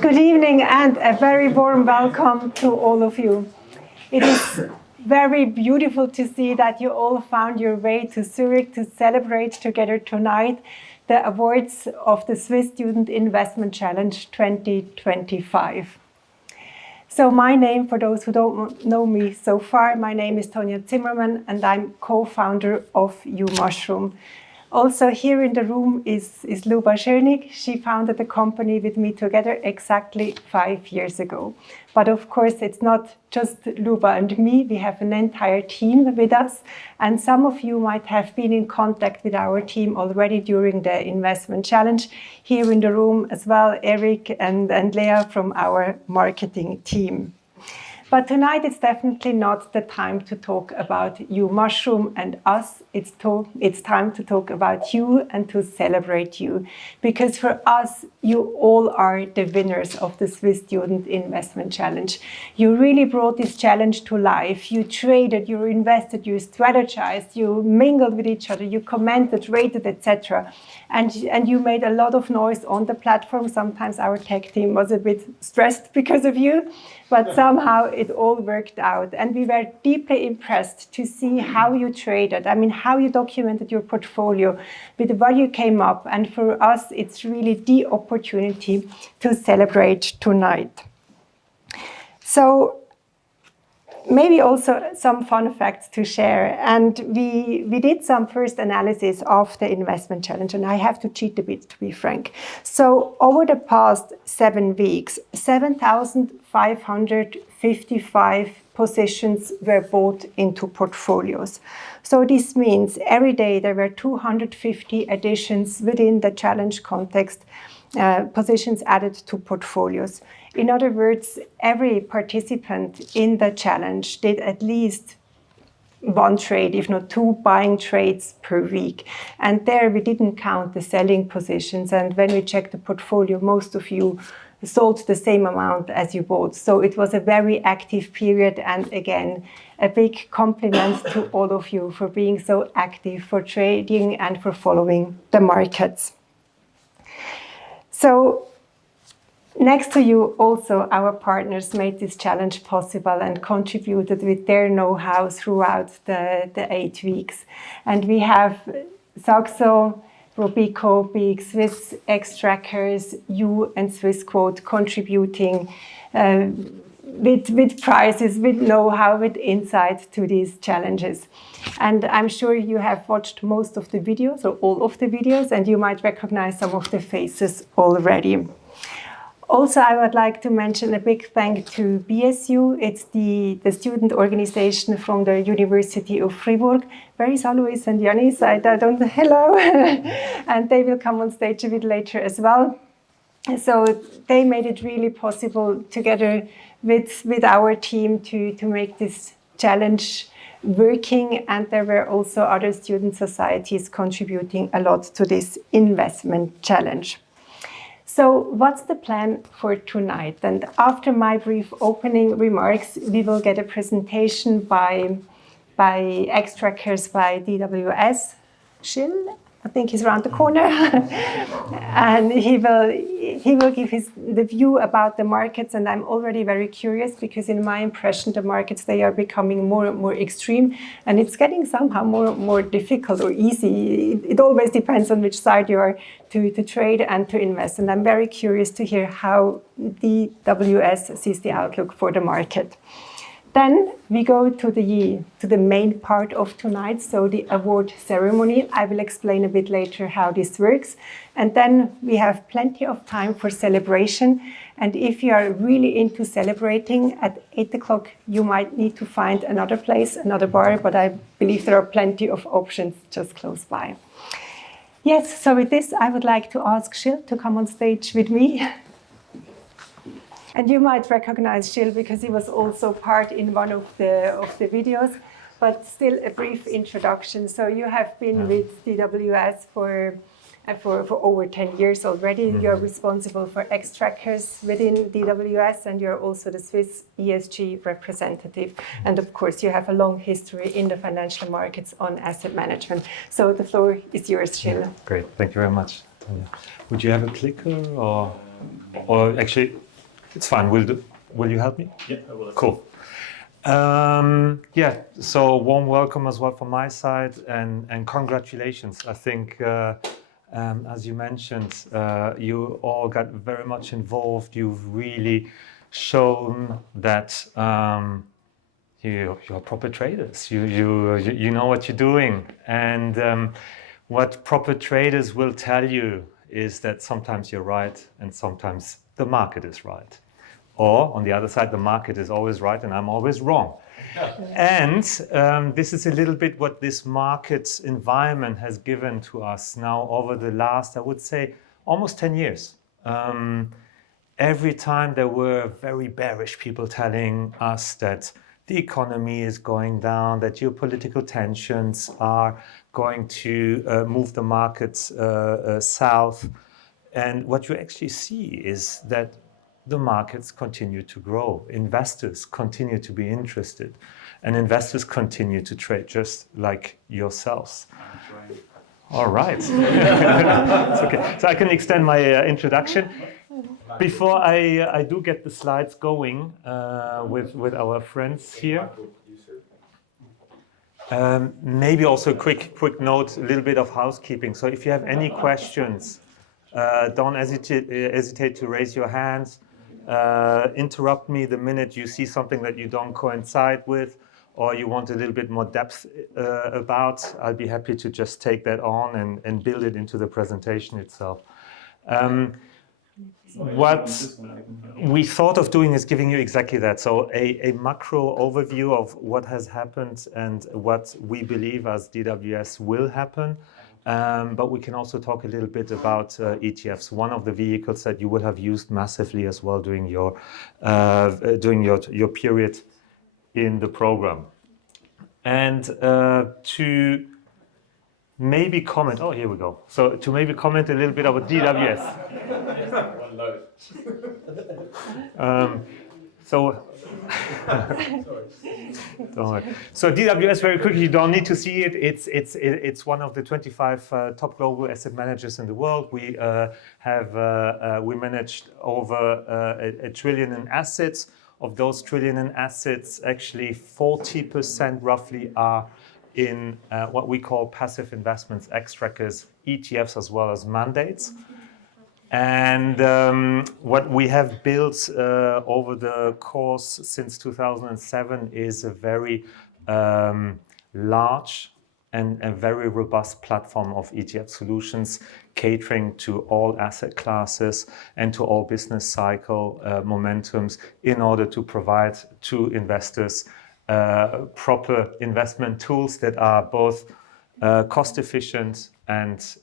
Good evening and a very warm welcome to all of you. It is very beautiful to see that you all found your way to Zurich to celebrate together tonight the awards of the Swiss Student Investment Challenge 2025. So my name, for those who don't know me so far, my name is Tonja Zimmermann and I'm co-founder of U-Mushroom. Also here in the room is Luba Schönig. She founded the company with me together exactly 5 years ago. But of course, it's not just Luba and me. We have an entire team with us. And some of you might have been in contact with our team already during the investment challenge. Here in the room as well, Eric and Lea from our marketing team. But tonight it's definitely not the time to talk about U-Mushroom and us. It's time to talk about you and to celebrate you. Because for us, you all are the winners of the Swiss Student Investment Challenge. You really brought this challenge to life. You traded, you invested, you strategized, you mingled with each other, you commented, rated, etc. And you made a lot of noise on the platform. Sometimes our tech team was a bit stressed because of you. But somehow it all worked out. And we were deeply impressed to see how you traded. I mean, how you documented your portfolio, with what you came up. And for us, it's really the opportunity to celebrate tonight. So maybe also some fun facts to share. And we did some first analysis of the investment challenge, and I have to cheat a bit, to be frank. So over the past 7 weeks, 7,555 positions were bought into portfolios. So this means every day there were 250 additions within the challenge context, positions added to portfolios. In other words, every participant in the challenge did at least 1 trade, if not 2 buying trades per week. And there we didn't count the selling positions. And when we checked the portfolio, most of you sold the same amount as you bought. So it was a very active period. And again, a big compliment to all of you for being so active, for trading and for following the markets. So next to you, also our partners made this challenge possible and contributed with their know-how throughout the 8 weeks. And we have Saxo, Robeco, big Swiss Xtrackers, you and Swissquote contributing with prizes, with know-how, with insight to these challenges. And I'm sure you have watched most of the videos or all of the videos, and you might recognize some of the faces already. Also, I would like to mention a big thank to BSU. It's the student organization from the University of Fribourg. Where is Alois and Janis? I don't, hello. And they will come on stage a bit later as well. So they made it really possible together with our team to make this challenge working. And there were also other student societies contributing a lot to this investment challenge. So what's the plan for tonight? And after my brief opening remarks, we will get a presentation by Xtrackers by DWS. Gilles, I think he's around the corner. And he will give the view about the markets. And I'm already very curious because in my impression, the markets, they are becoming more and more extreme. And it's getting somehow more difficult or easy. It always depends on which side you are to trade and to invest. And I'm very curious to hear how DWS sees the outlook for the market. Then we go to the main part of tonight, so the award ceremony. I will explain a bit later how this works. And then we have plenty of time for celebration. And if you are really into celebrating, at 8 o'clock, you might need to find another place, another bar, but I believe there are plenty of options just close by. Yes, so with this, I would like to ask Gilles to come on stage with me. And you might recognize Gilles because he was also part in one of the videos, but still a brief introduction. So you have been with DWS for over 10 years already. Mm-hmm. You're responsible for Xtrackers within DWS, and you're also the Swiss ESG representative. And of course, you have a long history in the financial markets on asset management. So the floor is yours, Gilles. Great, thank you very much. Would you have a clicker or actually It's fine. Will you help me? Yeah, I will. Cool. Yeah, so warm welcome as well from my side, and congratulations. I think, as you mentioned, you all got very much involved. You've really shown that you're proper traders. You know what you're doing, and what proper traders will tell you is that sometimes you're right and sometimes the market is right. Or on the other side, the market is always right and I'm always wrong. And this is a little bit what this market environment has given to us now over the last, I would say, almost 10 years. Every time there were very bearish people telling us that the economy is going down, that geopolitical tensions are going to move the markets south. And what you actually see is that the markets continue to grow. Investors continue to be interested, and investors continue to trade just like yourselves. I'm trying. All right. It's okay. So I can extend my introduction. Before I do get the slides going with our friends here, maybe also a quick note, a little bit of housekeeping. So if you have any questions, don't hesitate to raise your hands. Interrupt me the minute you see something that you don't coincide with, or you want a little bit more depth about. I'll be happy to just take that on and build it into the presentation itself. What we thought of doing is giving you exactly that. So a macro overview of what has happened and what we believe as DWS will happen. But we can also talk a little bit about ETFs, one of the vehicles that you will have used massively as well during your period in the program. And to maybe comment, oh, here we go. So to maybe comment a little bit about DWS. One load. Don't worry. So DWS, very quickly, you don't need to see it. It's one of the 25 top global asset managers in the world. We we managed over a trillion in assets. Of those trillion in assets, actually 40% roughly are in what we call passive investments, Xtrackers, ETFs, as well as mandates. And what we have built over the course since 2007 is a very large and a very robust platform of ETF solutions, catering to all asset classes and to all business cycle momentums in order to provide to investors proper investment tools that are both cost efficient and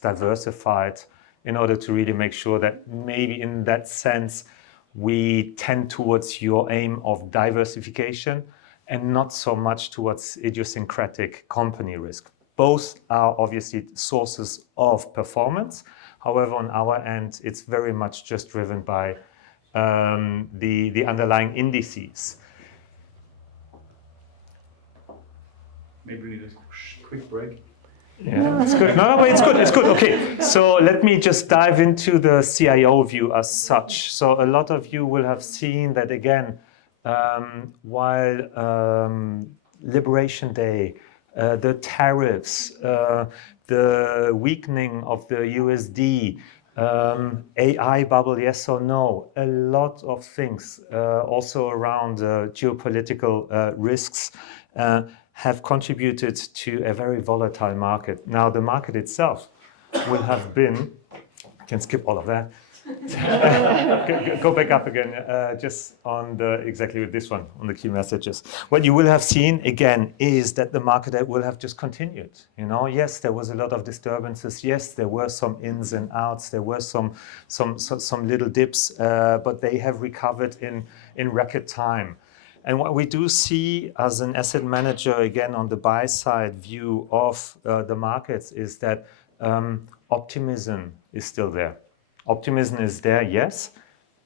diversified, in order to really make sure that maybe in that sense we tend towards your aim of diversification and not so much towards idiosyncratic company risk. Both are obviously sources of performance. However, on our end, it's very much just driven by the underlying indices. Maybe we need a quick break. Yeah, it's good. No, but it's good. It's good. Okay, so let me just dive into the CIO view as such. So a lot of you will have seen that again, while Liberation Day, the tariffs, the weakening of the USD, AI bubble, yes or no, a lot of things also around geopolitical risks have contributed to a very volatile market. Now, the market itself will have been, I can skip all of that. Go back up again, just on exactly with this one, on the key messages. What you will have seen again is that the market will have just continued. You know, yes, there was a lot of disturbances. Yes, there were some ins and outs. There were some little dips, but they have recovered in record time. And what we do see as an asset manager, again, on the buy side view of the markets, is that optimism is still there. Optimism is there, yes,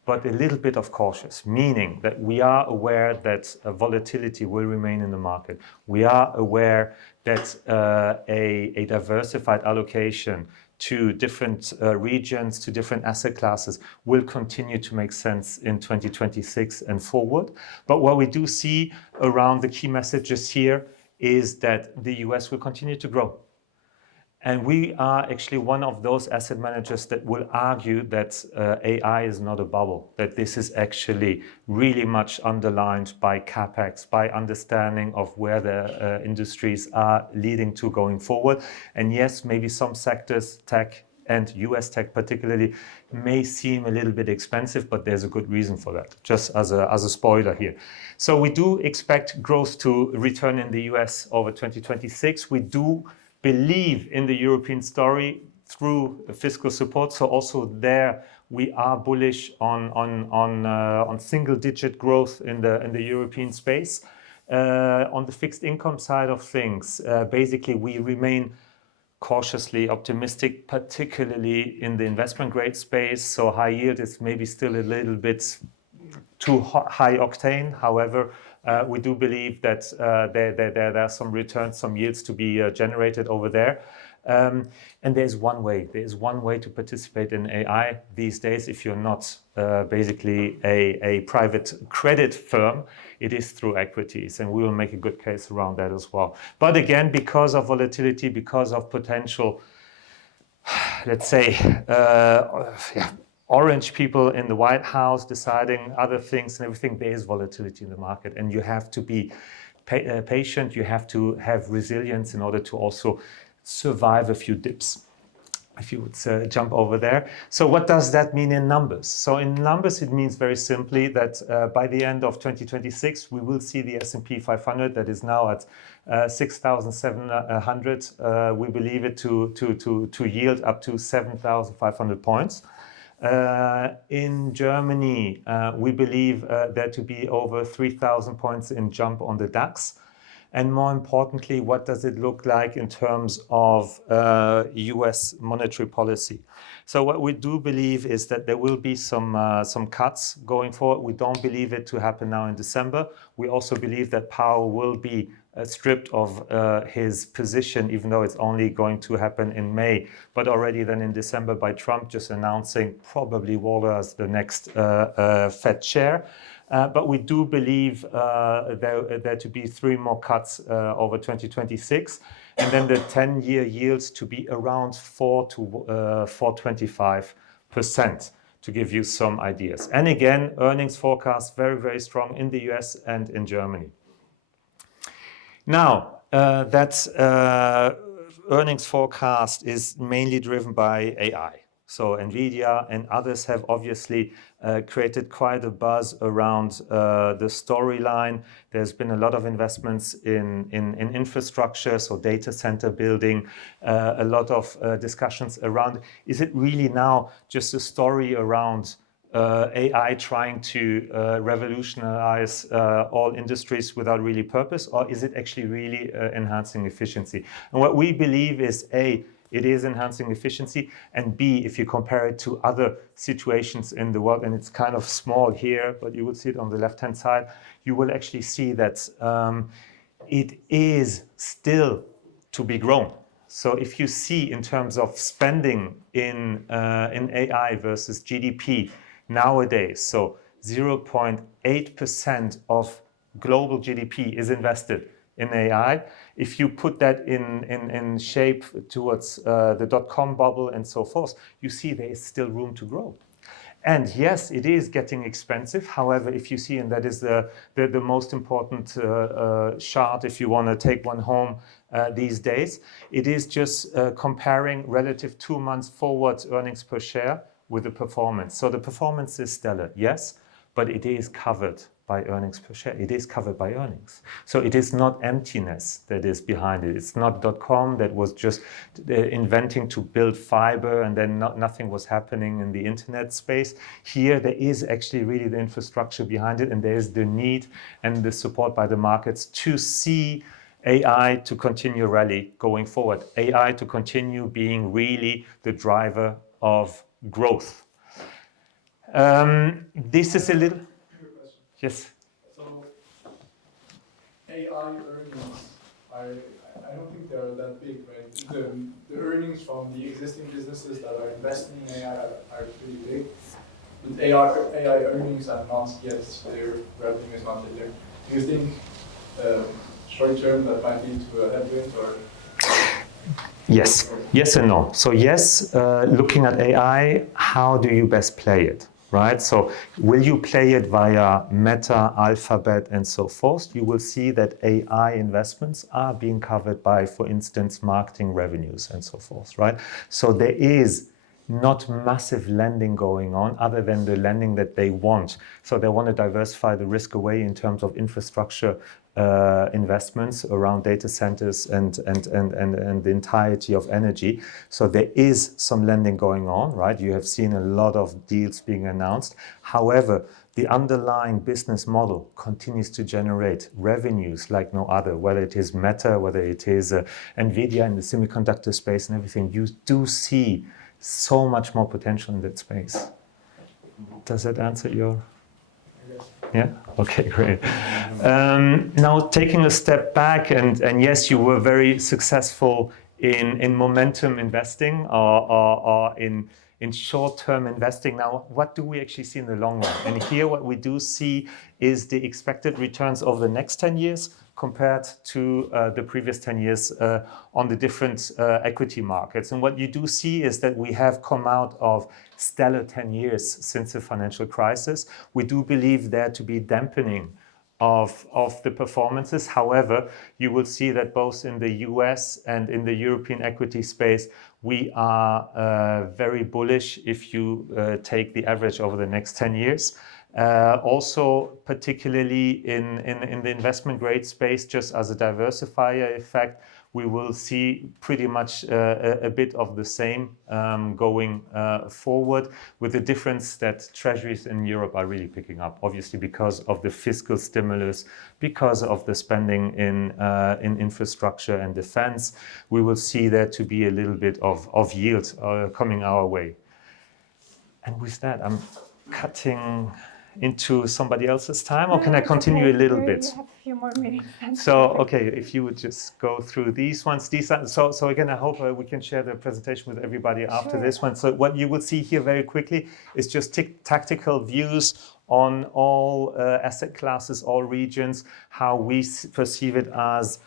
but a little bit of cautious, meaning that we are aware that volatility will remain in the market. We are aware that a diversified allocation to different regions, to different asset classes, will continue to make sense in 2026 and forward. But what we do see around the key messages here is that the US will continue to grow. And we are actually one of those asset managers that will argue that AI is not a bubble, that this is actually really much underlined by CapEx, by understanding of where the industries are leading to going forward. And yes, maybe some sectors, tech and US tech particularly, may seem a little bit expensive, but there's a good reason for that, just as a spoiler here. So we do expect growth to return in the US over 2026. We do believe in the European story through fiscal support. So also there we are bullish on single-digit growth in the European space. On the fixed income side of things, basically we remain cautiously optimistic, particularly in the investment grade space. So high yield is maybe still a little bit too high octane. However, we do believe that there are some returns, some yields to be generated over there. And there's one way to participate in AI these days. If you're not basically a private credit firm, it is through equities, and we will make a good case around that as well. But again, because of volatility, because of potential, let's say, orange people in the White House deciding other things and everything, there is volatility in the market, and you have to be patient. You have to have resilience in order to also survive a few dips. If you would jump over there. So what does that mean in numbers? So in numbers, it means very simply that by the end of 2026, we will see the S&P 500 that is now at 6,700. We believe it to yield up to 7,500 points. In Germany, we believe there to be over 3,000 points in jump on the DAX. And more importantly, what does it look like in terms of US monetary policy? So what we do believe is that there will be some cuts going forward. We don't believe it to happen now in December. We also believe that Powell will be stripped of his position, even though it's only going to happen in May, but already then in December by Trump just announcing probably Waller as the next Fed chair. But we do believe there to be 3 more cuts over 2026, and then the 10-year yields to be around 4 to 4.25%, to give you some ideas. And again, earnings forecast very, very strong in the US and in Germany. Now, that earnings forecast is mainly driven by AI. So Nvidia and others have obviously created quite a buzz around the storyline. There's been a lot of investments in infrastructure, so data center building, a lot of discussions around, is it really now just a story around AI trying to revolutionize all industries without really purpose, or is it actually really enhancing efficiency? And what we believe is A, it is enhancing efficiency, and B, if you compare it to other situations in the world, and it's kind of small here, but you will see it on the left-hand side, you will actually see that it is still to be grown. So if you see in terms of spending in AI versus GDP nowadays, so 0.8% of global GDP is invested in AI. If you put that in shape towards the dot-com bubble and so forth, you see there is still room to grow. And yes, it is getting expensive. However, if you see, and that is the most important chart if you want to take one home these days, it is just comparing relative 2 months forward earnings per share with the performance. So the performance is stellar, yes, but it is covered by earnings per share. It is covered by earnings. So it is not emptiness that is behind it. It's not .com that was just inventing to build fiber and then nothing was happening in the internet space. Here there is actually really the infrastructure behind it, and there is the need and the support by the markets to see AI to continue rally going forward. AI to continue being really the driver of growth. This is a little... Yes. So AI earnings, I I don't think they're that big, right? The earnings from the existing businesses that are investing in AI are pretty big. But AI earnings are not yet there, revenue is not yet there. Do you think short term that might lead to a headwind or? Yes and no. So yes, looking at AI, how do you best play it, right? So will you play it via Meta, Alphabet, and so forth? You will see that AI investments are being covered by, for instance, marketing revenues and so forth, right? So there is not massive lending going on other than the lending that they want. So they want to diversify the risk away in terms of infrastructure investments around data centers and the entirety of energy. So there is some lending going on, right? You have seen a lot of deals being announced. However, the underlying business model continues to generate revenues like no other, whether it is Meta, whether it is NVIDIA in the semiconductor space and everything. You do see so much more potential in that space. Does that answer your? Yeah? Okay, great. Now taking a step back, and yes, you were very successful in momentum investing or in short-term investing. Now, what do we actually see in the long run? And here what we do see is the expected returns over the next 10 years compared to the previous 10 years on the different equity markets. And what you do see is that we have come out of stellar 10 years since the financial crisis. We do believe there to be dampening of the performances. However, you will see that both in the US and in the European equity space, we are very bullish if you take the average over the next 10 years. Also, particularly in the investment grade space, just as a diversifier effect, we will see pretty much a bit of the same going forward, with the difference that treasuries in Europe are really picking up, obviously because of the fiscal stimulus, because of the spending in infrastructure and defense. We will see there to be a little bit of yield coming our way. And with that, I'm cutting into somebody else's time, or can I continue a little bit? You have a few more minutes. So, okay, if you would just go through these ones. These are, so again, I hope we can share the presentation with everybody after this one. So what you will see here very quickly is just tactical views on all asset classes, all regions, how we perceive it as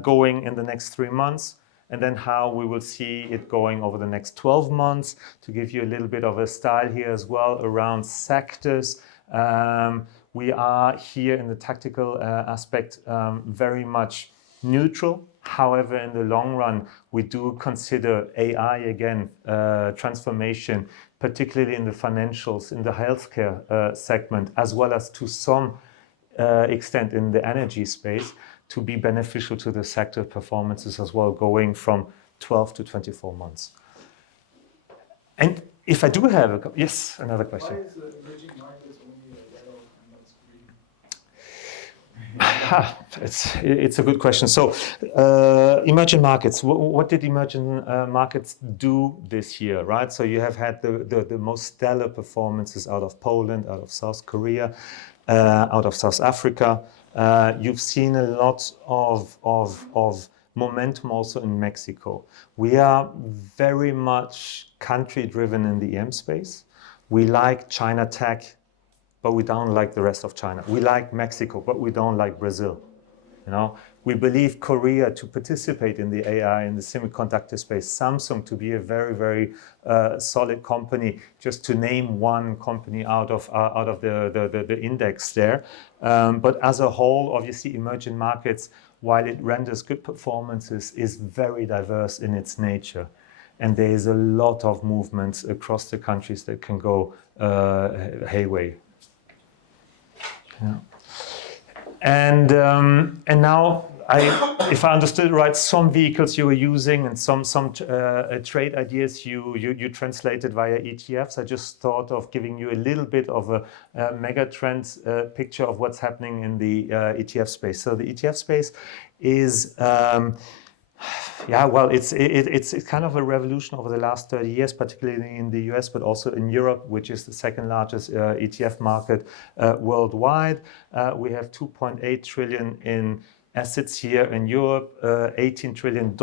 going in the next 3 months, and then how we will see it going over the next 12 months, to give you a little bit of a style here as well around sectors. We are here in the tactical aspect very much neutral. However, in the long run, we do consider AI again, transformation, particularly in the financials, in the healthcare segment, as well as to some extent in the energy space, to be beneficial to the sector performances as well, going from 12 to 24 months. And if I do have yes, another question. Why is the emerging markets only yellow and not green? It's a good question. So, emerging markets. What did emerging markets do this year, right? So you have had the most stellar performances out of Poland, out of South Korea, out of South Africa. You've seen a lot of momentum also in Mexico. We are very much country-driven in the EM space. We like China tech, but we don't like the rest of China. We like Mexico, but we don't like Brazil. You know, we believe Korea to participate in the AI and the semiconductor space. Samsung to be a very, very solid company, just to name one company out of the index there. But as a whole, obviously, emerging markets, while it renders good performances, is very diverse in its nature. And there is a lot of movements across the countries that can go hayway. Yeah. And now, if I understood it right, some vehicles you were using and some trade ideas you translated via ETFs. I just thought of giving you a little bit of a mega trend picture of what's happening in the ETF space. So the ETF space is it's kind of a revolution over the last 30 years, particularly in the US, but also in Europe, which is the second largest ETF market worldwide. We have 2.8 trillion in assets here in Europe, $18 trillion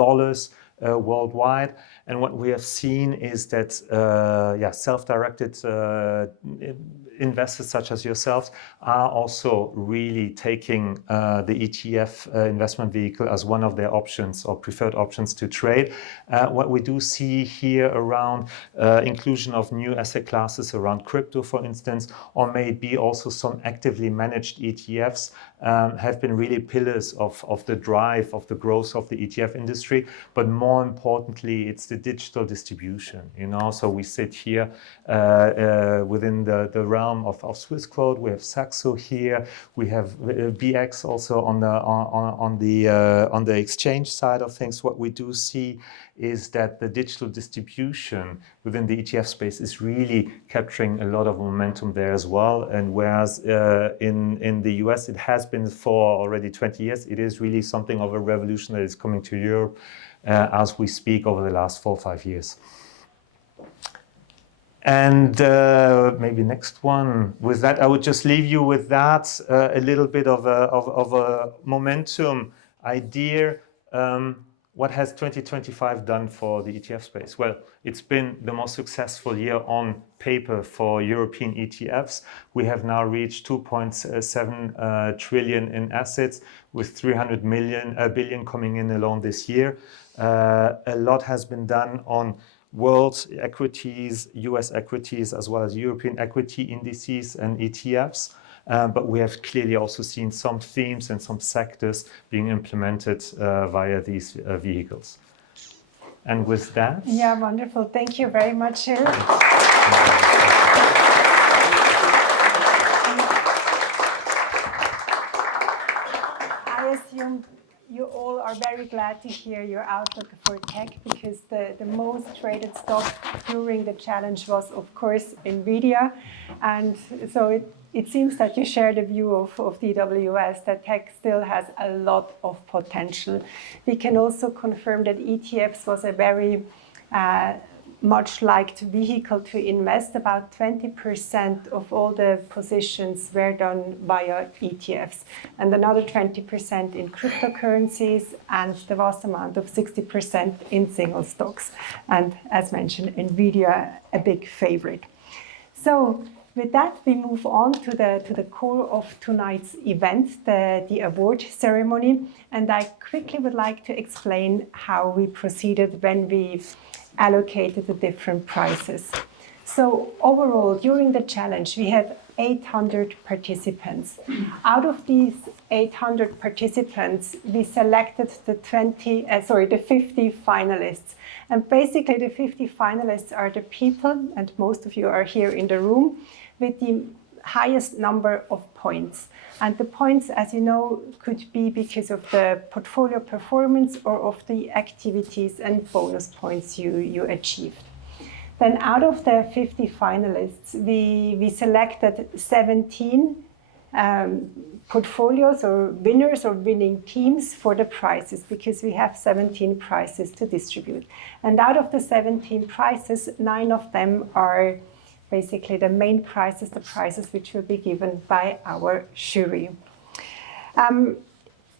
worldwide. And what we have seen is that self-directed investors such as yourselves are also really taking the ETF investment vehicle as one of their options or preferred options to trade. What we do see here around inclusion of new asset classes around crypto, for instance, or maybe also some actively managed ETFs have been really pillars of the drive of the growth of the ETF industry. But more importantly, it's the digital distribution. So we sit here within the realm of Swissquote. We have Saxo here. We have BX also on the exchange side of things. What we do see is that the digital distribution within the ETF space is really capturing a lot of momentum there as well. And whereas in the US it has been for already 20 years, it is really something of a revolution that is coming to Europe as we speak over the last 4 or 5 years. And maybe next one. With that, I would just leave you with that, a little bit of a momentum idea. What has 2025 done for the ETF space? Well, it's been the most successful year on paper for European ETFs. We have now reached 2.7 trillion in assets, with 300 billion coming in alone this year. A lot has been done on world equities, US equities, as well as European equity indices and ETFs. But we have clearly also seen some themes and some sectors being implemented via these vehicles. And with that... Yeah, wonderful. Thank you very much, Gilles. I assume you all are very glad to hear your outlook for tech, because the most traded stock during the challenge was, of course, NVIDIA. And so it seems that you share the view of DWS, that tech still has a lot of potential. We can also confirm that ETFs was a very much liked vehicle to invest. About 20% of all the positions were done via ETFs, and another 20% in cryptocurrencies, and the vast amount of 60% in single stocks. And as mentioned, NVIDIA, a big favorite. So with that, we move on to the core of tonight's event, the award ceremony. And I quickly would like to explain how we proceeded when we allocated the different prizes. So overall, during the challenge, we had 800 participants. Out of these 800 participants, we selected the 50 finalists. And basically, the 50 finalists are the people, and most of you are here in the room, with the highest number of points. And the points, as you know, could be because of the portfolio performance or of the activities and bonus points you achieved. Then out of the 50 finalists, we selected 17 portfolios or winners or winning teams for the prizes, because we have 17 prizes to distribute. And out of the 17 prizes, 9 of them are basically the main prizes, the prizes which will be given by our jury.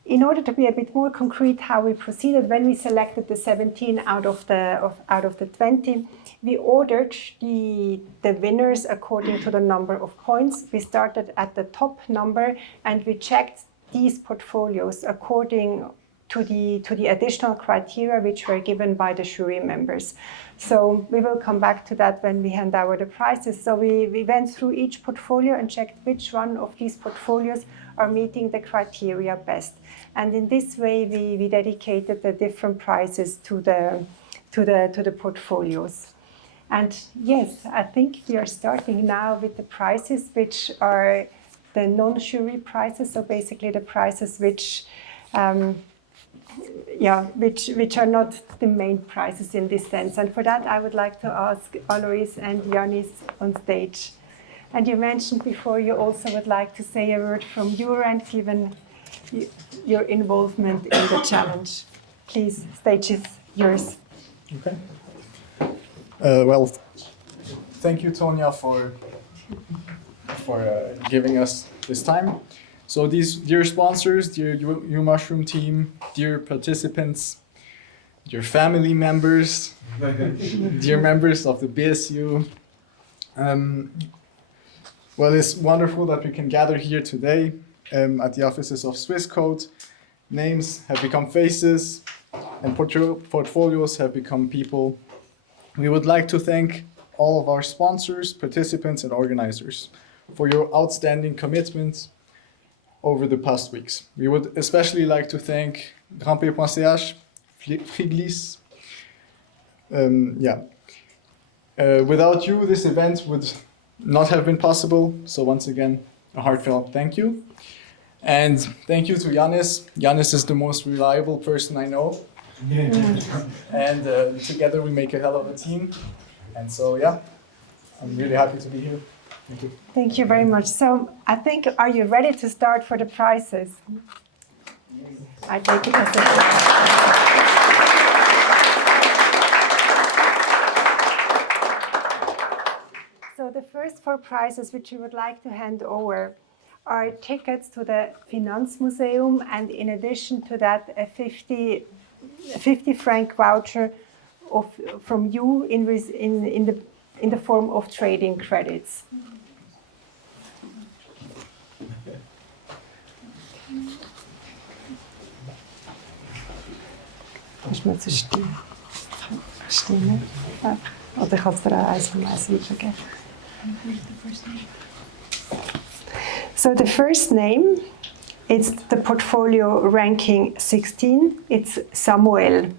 In order to be a bit more concrete how we proceeded, when we selected the 17 out of the 20, we ordered the winners according to the number of points. We started at the top number, and we checked these portfolios according to the additional criteria which were given by the jury members. So we will come back to that when we hand over the prizes. So we went through each portfolio and checked which one of these portfolios are meeting the criteria best. And in this way, we dedicated the different prizes to the portfolios. And yes, I think we are starting now with the prizes which are the non-jury prizes. So basically the prizes which are not the main prizes in this sense. And for that, I would like to ask Alois and Yannis on stage. And you mentioned before you also would like to say a word from your end, given your involvement in the challenge. Please, stage is yours. Okay. Well, thank you, Tonya, for giving us this time. So these dear sponsors, dear you Mushroom team, dear participants, dear family members, dear members of the BSU. Well, it's wonderful that we can gather here today at the offices of Swissquote. Names have become faces and portfolios have become people. We would like to thank all of our sponsors, participants, and organizers for your outstanding commitment over the past weeks. We would especially like to thank Grimper.ch, Friglis. Without you, this event would not have been possible. So once again, a heartfelt thank you. And thank you to Yannis. Yannis is the most reliable person I know. And together we make a hell of a team. And so, yeah, I'm really happy to be here. Thank you. Thank you very much. So I think, are you ready to start for the prizes? I take it as a So the first 4 prizes which we would like to hand over are tickets to the Finanzmuseum, and in addition to that, a 50 franc voucher from you in the form of trading credits. Kannst du mir zu stimmen? Oder ich kann es dir auch eins von eins weitergeben. So the first name, it's the portfolio ranking 16. It's Samuel.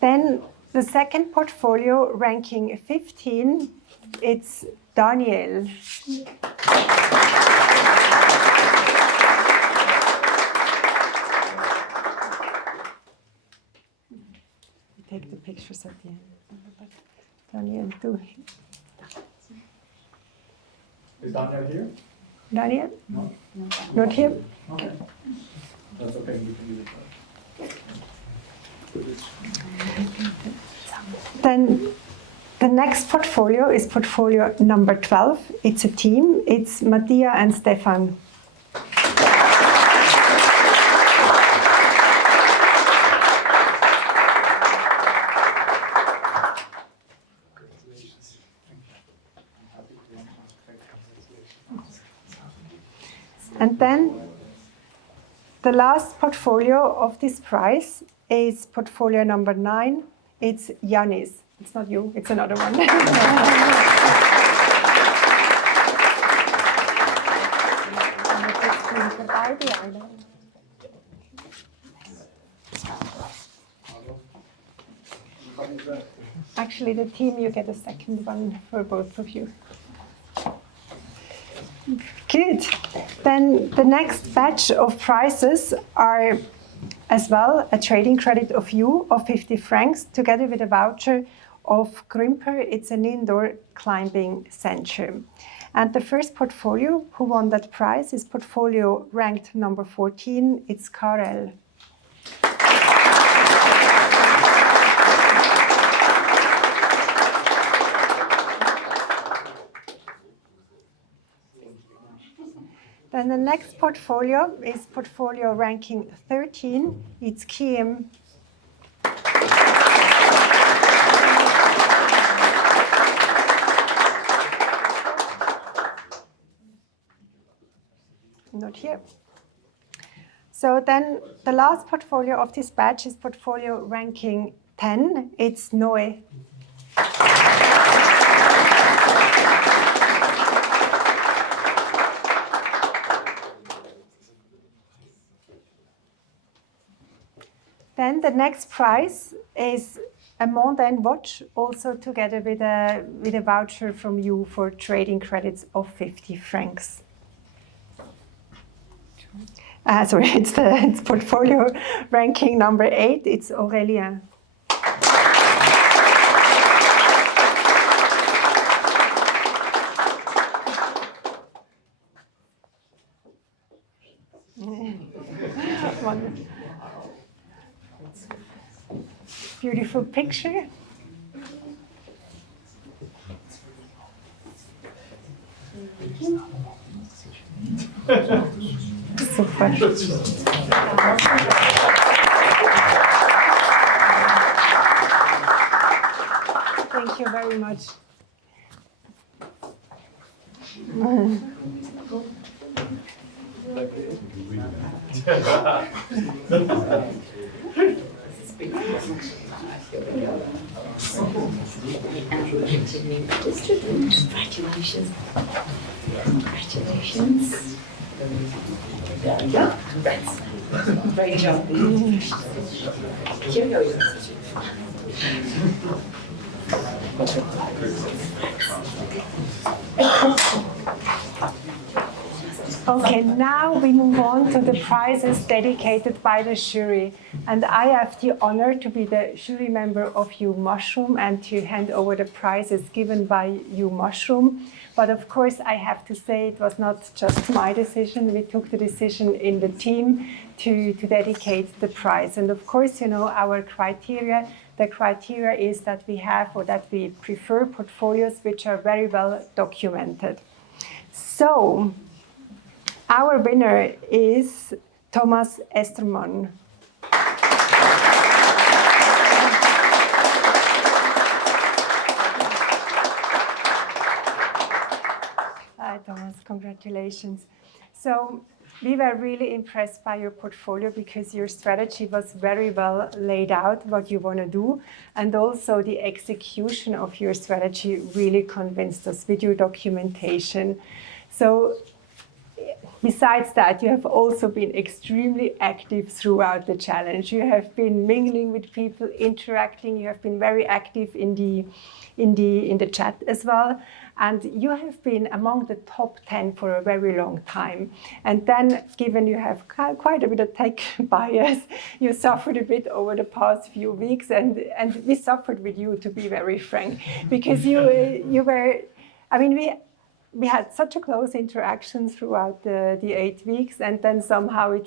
Then the second portfolio ranking 15, it's Daniel. Take the pictures at the end. Daniel, do. Is Daniel here? Daniel? No. Not here? Okay. That's okay. We can use it. Then the next portfolio is portfolio number 12. It's a team. It's Mattia and Stefan. And then the last portfolio of this prize is portfolio number 9. It's Yannis. It's not you, it's another one. Actually, the team, you get a second one for both of you. Good. Then the next batch of prizes are as well a trading credit of 50 francs, together with a voucher of Grimper. It's an indoor climbing center. And the first portfolio who won that prize is portfolio ranked number 14. It's Karel. Then the next portfolio is portfolio ranking 13. It's Kim. Not here. So then the last portfolio of this batch is portfolio ranking 10. It's Noe. Then the next prize is a Mondaine watch, also together with a voucher from you for trading credits of 50 francs. Sorry, it's portfolio ranking number 8. It's Aurélien. one. Beautiful picture. Super. Thank you very much. Congratulations. Congratulations. Yeah, congrats. Great job. Cheerio. Okay, now we move on to the prizes dedicated by the jury. And I have the honor to be the jury member of You Mushroom and to hand over the prizes given by You Mushroom. But of course, I have to say it was not just my decision. We took the decision in the team to dedicate the prize. And of course, you know, our criteria, the criteria is that we have or that we prefer portfolios which are very well documented. So, our winner is Thomas Estermann. Hi, Thomas, congratulations. So, we were really impressed by your portfolio because your strategy was very well laid out, what you want to do, and also the execution of your strategy really convinced us with your documentation. So, besides that, you have also been extremely active throughout the challenge. You have been mingling with people, interacting. You have been very active in the chat as well. And you have been among the top 10 for a very long time. And then, given you have quite a bit of tech bias, you suffered a bit over the past few weeks. And we suffered with you, to be very frank, because you were, I mean, we had such a close interaction throughout the 8 weeks, and then somehow we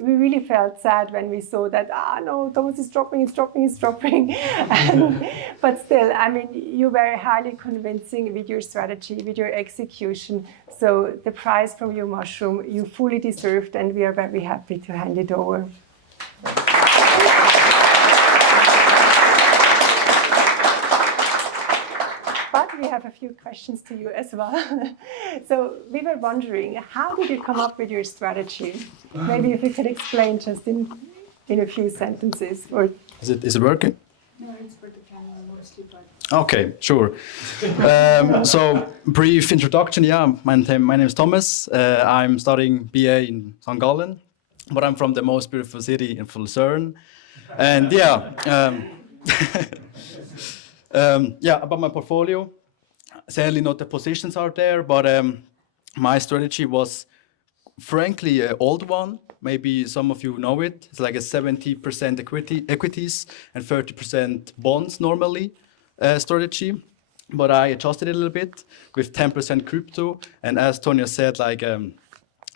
really felt sad when we saw that, no, Thomas is dropping. But still, I mean, you were highly convincing with your strategy, with your execution. So the prize from You Mushroom, you fully deserved, and we are very happy to hand it over. We have a few questions to you as well. So we were wondering, how did you come up with your strategy? Maybe if you could explain just in a few sentences. Or Is it working? No, it's for the camera mostly, but... Okay, sure. So, brief introduction. Yeah, my name is Thomas. I'm studying BA in St. Gallen, but I'm from the most beautiful city in Lucerne. And yeah, about my portfolio. Sadly, not the positions are there, but my strategy was, frankly, an old one. Maybe some of you know it. It's like a 70% equities and 30% bonds normally strategy. But I adjusted it a little bit with 10% crypto. And as Tonya said, like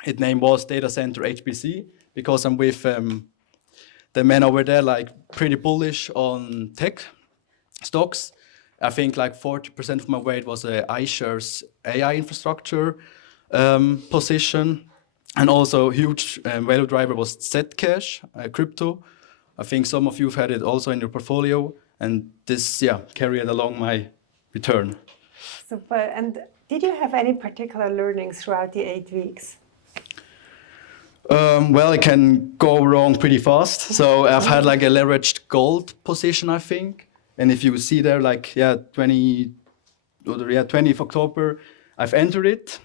its name was Data Center HPC because I'm with the men over there, like pretty bullish on tech stocks. I think like 40% of my weight was iShares AI infrastructure position. And also huge value driver was Zcash, crypto. I think some of you have had it also in your portfolio. And this, carried along my return. Super. And did you have any particular learnings throughout the 8 weeks? Well, it can go wrong pretty fast. So I've had like a leveraged gold position, I think. And if you see there, like, 20th October, I've entered it.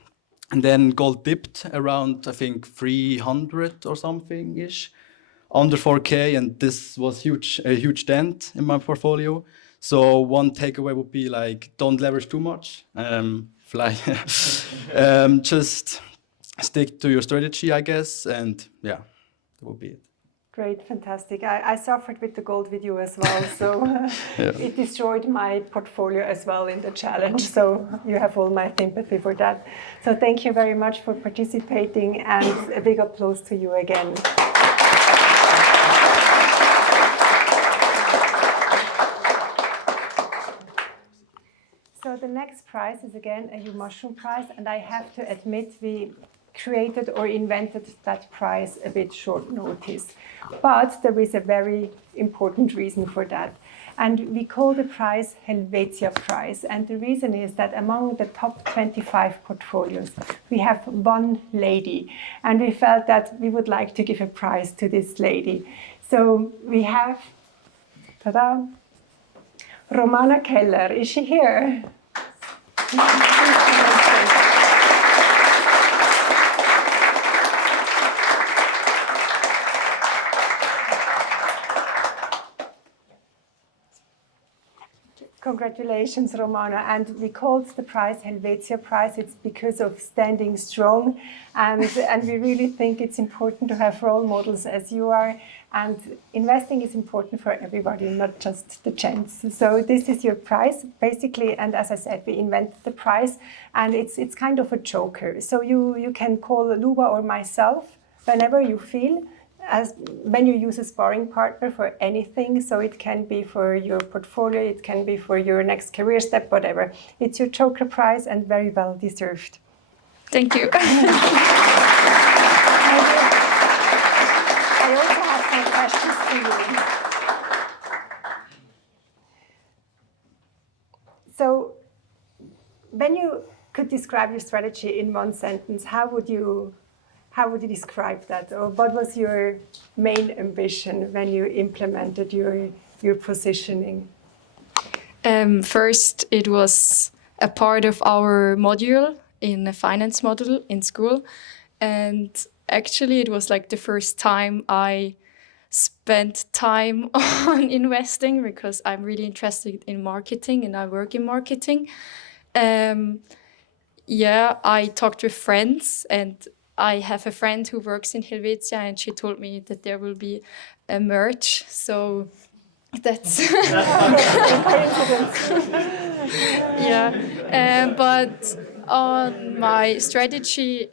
And then gold dipped around, I think, 300 or something-ish, under 4K. And this was a huge dent in my portfolio. So one takeaway would be like, don't leverage too much. Just stick to your strategy, I guess. And yeah, that would be it. Great, fantastic. I suffered with the gold video as well, so it destroyed my portfolio as well in the challenge. So you have all my sympathy for that. So thank you very much for participating, and a big applause to you again. the next prize is again a You Mushroom prize, and I have to admit we created or invented that prize a bit short notice. But there is a very important reason for that. And we call the prize Helvetia Prize. And the reason is that among the top 25 portfolios, we have one lady. And we felt that we would like to give a prize to this lady. So we have, ta-da, Romana Keller. Is she here? Congratulations, Romana. And we called the prize Helvetia Prize. It's because of standing strong. And we really think it's important to have role models as you are. And investing is important for everybody, not just the gents. So this is your prize, basically. And as I said, we invented the prize. And it's kind of a joker. So you can call Luba or myself whenever you feel, as when you use a sparring partner for anything. So it can be for your portfolio, it can be for your next career step, whatever. It's your joker prize and very well deserved. Thank you. I also have some questions for you. So when you could describe your strategy in one sentence, how would you describe that? Or what was your main ambition when you implemented your positioning? First, it was a part of our module in a finance module in school. And actually, it was like the first time I spent time on investing because I'm really interested in marketing and I work in marketing. I talked with friends, and I have a friend who works in Helvetia, and she told me that there will be a merch. So that's but on my strategy,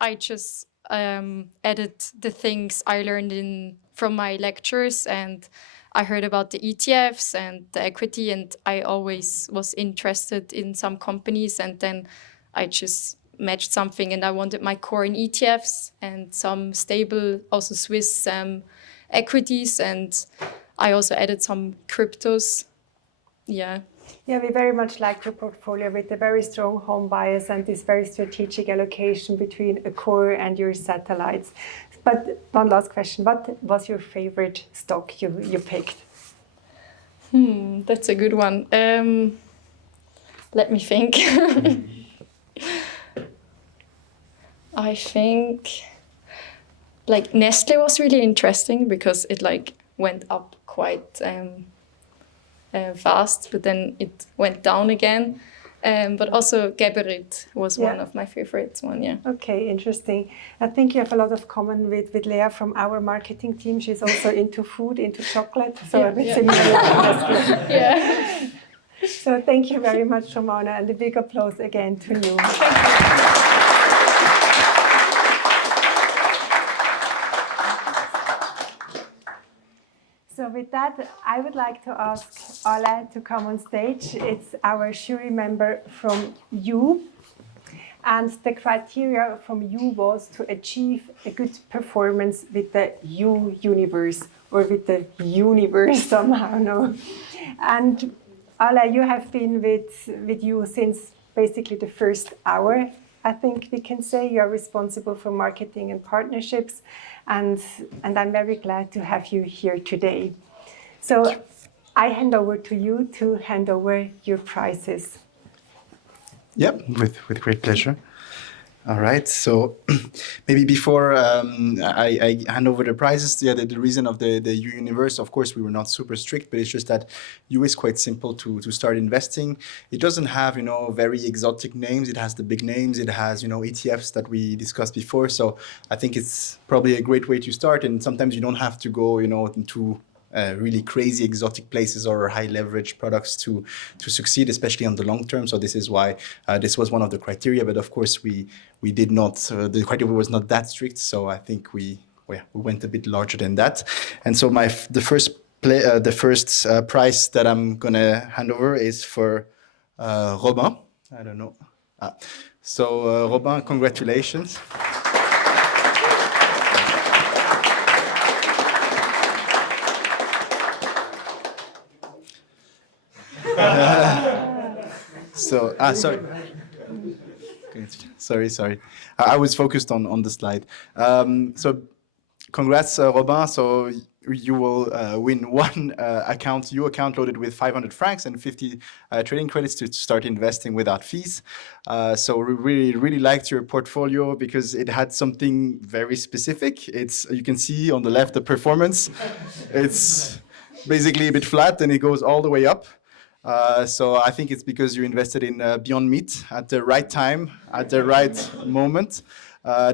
I just added the things I learned from my lectures, and I heard about the ETFs and the equity, and I always was interested in some companies, and then I just matched something, and I wanted my core in ETFs and some stable, also Swiss equities, and I also added some cryptos. Yeah, we very much like your portfolio with a very strong home bias and this very strategic allocation between a core and your satellites. But one last question, what was your favorite stock you picked? That's a good one. Let me think. I think like Nestle was really interesting because it like went up quite fast, but then it went down again. But also Geberit was one of my favorites. Okay, interesting. I think you have a lot of common with Lea from our marketing team. She's also into food, into chocolate. So a bit similar like Nestle. So thank you very much, Romana, and a big applause again to you. So with that, I would like to ask Alain to come on stage. It's our jury member from U. And the criteria from U was to achieve a good performance with the U universe, or with the universe somehow, no? And Alain, you have been with U since basically the first hour. I think we can say you're responsible for marketing and partnerships, and I'm very glad to have you here today. So I hand over to you to hand over your prizes. Yep, with great pleasure. All right, so maybe before I hand over the prizes, the reason of the U Universe, of course, we were not super strict, but it's just that U is quite simple to start investing. It doesn't have, very exotic names. It has the big names. It has, ETFs that we discussed before. So I think it's probably a great way to start. And sometimes you don't have to go, into really crazy exotic places or high leverage products to succeed, especially on the long term. So this is why this was one of the criteria. But of course, we did not, the criteria was not that strict. So I think we went a bit larger than that. And so the first prize that I'm going to hand over is for Robin. I don't know. So Robin, congratulations. So, sorry. I was focused on the slide. So, congrats, Robin. So, you will win one account, loaded with 500 francs and 50 trading credits to start investing without fees. So, we really liked your portfolio because it had something very specific. You can see on the left the performance. It's basically a bit flat and it goes all the way up. So I think it's because you invested in Beyond Meat at the right time, at the right moment.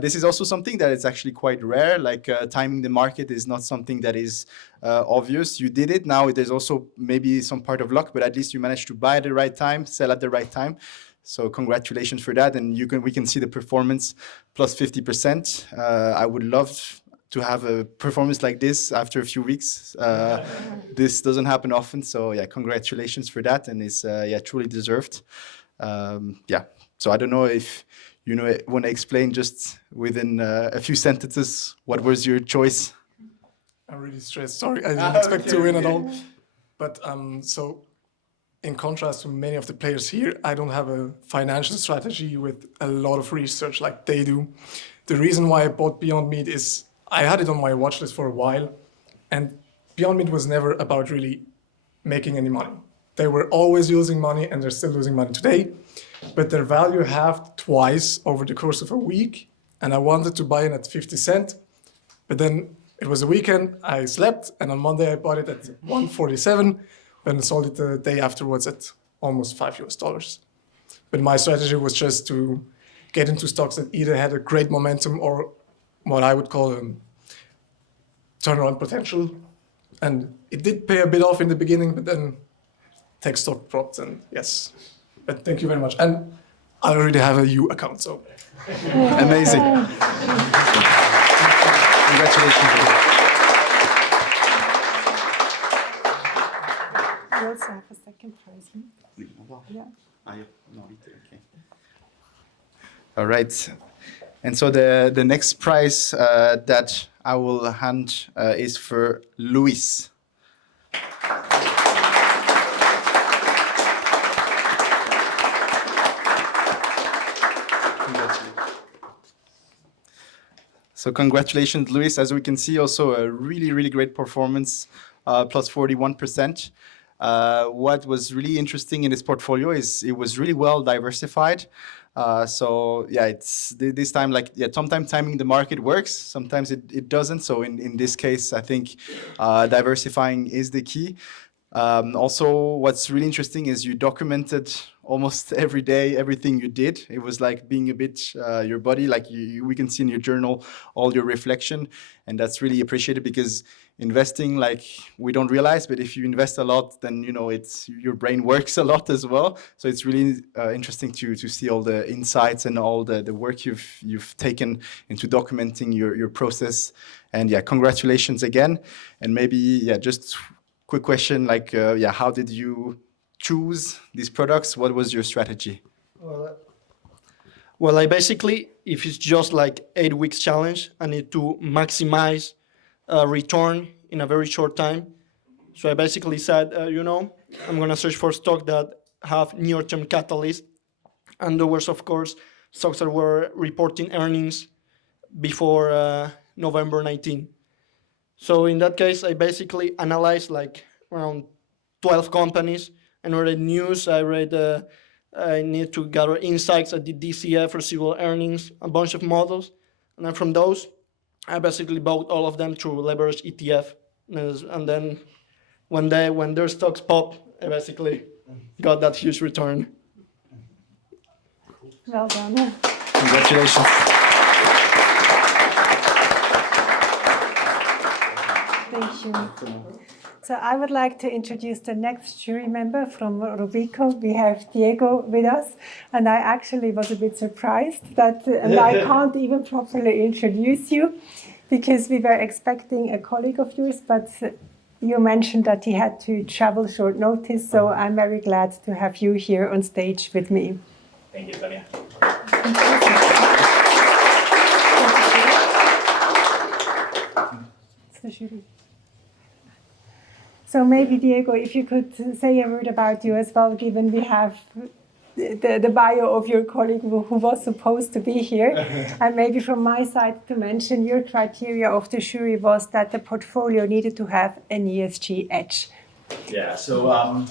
This is also something that is actually quite rare, like timing the market is not something that is obvious. You did it. Now there's also maybe some part of luck, but at least you managed to buy at the right time, sell at the right time. So congratulations for that. And we can see the performance plus 50%. I would love to have a performance like this after a few weeks. This doesn't happen often, so yeah, congratulations for that, and it's truly deserved. So I don't know if you want to explain just within a few sentences what was your choice. I'm really stressed. Sorry, I didn't expect to win at all. But so, in contrast to many of the players here, I don't have a financial strategy with a lot of research like they do. The reason why I bought Beyond Meat is I had it on my watch list for a while, and Beyond Meat was never about really making any money. They were always losing money, and they're still losing money today, but their value halved twice over the course of a week, and I wanted to buy it at 50 cents, but then it was a weekend, I slept, and on Monday I bought it at 147, and sold it the day afterwards at almost $5. But my strategy was just to get into stocks that either had a great momentum or what I would call turnaround potential. And it did pay a bit off in the beginning, but then tech stock dropped, and yes. But thank you very much. And I already have a U account, so. Amazing. Congratulations. You also have a second prize. Yeah. All right. And so the next prize that I will hand is for Luis. So congratulations, Luis. As we can see, also a really great performance, plus 41%. What was really interesting in this portfolio is it was really well diversified. So yeah, it's this time, sometimes timing the market works, sometimes it doesn't. So in this case, I think diversifying is the key. Also, what's really interesting is you documented almost every day everything you did. It was like being a bit your body, like we can see in your journal all your reflection, and that's really appreciated because investing, like we don't realize, but if you invest a lot, then it's your brain works a lot as well. So it's really interesting to see all the insights and all the work you've taken into documenting your process. And yeah, congratulations again. And maybe just quick question, how did you choose these products? What was your strategy? Well, I basically, if it's just like 8 weeks challenge, I need to maximize return in a very short time. So I basically said, I'm going to search for stock that have near-term catalyst. And there was, of course, stocks that were reporting earnings before November 19. So in that case, I basically analyzed like around 12 companies. And read news, I need to gather insights. I did DCF, receivable earnings, a bunch of models. And then from those, I basically bought all of them through leverage ETF. And then when their stocks pop, I basically got that huge return. Well done. Congratulations. Thank you. So I would like to introduce the next jury member from Robeco. We have Diego with us, and I actually was a bit surprised that I can't even properly introduce you because we were expecting a colleague of yours, but you mentioned that he had to travel short notice, so I'm very glad to have you here on stage with me. Thank you, Tania. So maybe, Diego, if you could say a word about you as well, given we have the bio of your colleague who was supposed to be here. And maybe from my side to mention, your criteria of the jury was that the portfolio needed to have an ESG edge. Yeah, so